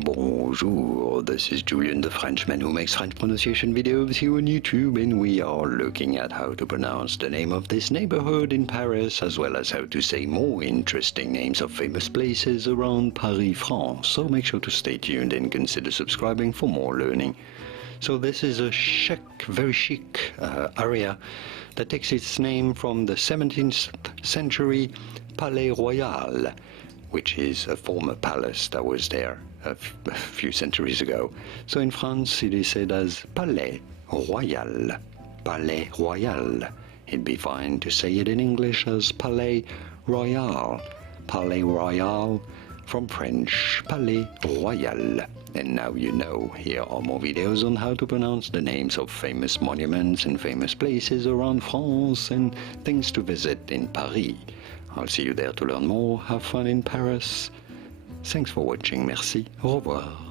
Bonjour, this is Julien, the Frenchman who makes French pronunciation videos here on YouTube, and we are looking at how to pronounce the name of this neighborhood in Paris, as well as how to say more interesting names of famous places around Paris, France. So make sure to stay tuned and consider subscribing for more learning. So this is a very chic area that takes its name from the 17th century Palais Royal, which is a former palace that was there a few centuries ago. So in France it is said as Palais Royal. Palais Royal. It'd be fine to say it in English as Palais Royal. Palais Royal, from French Palais Royal. And now you know. Here are more videos on how to pronounce the names of famous monuments and famous places around France and things to visit in Paris. I'll see you there to learn more. Have fun in Paris. Thanks for watching. Merci. Au revoir.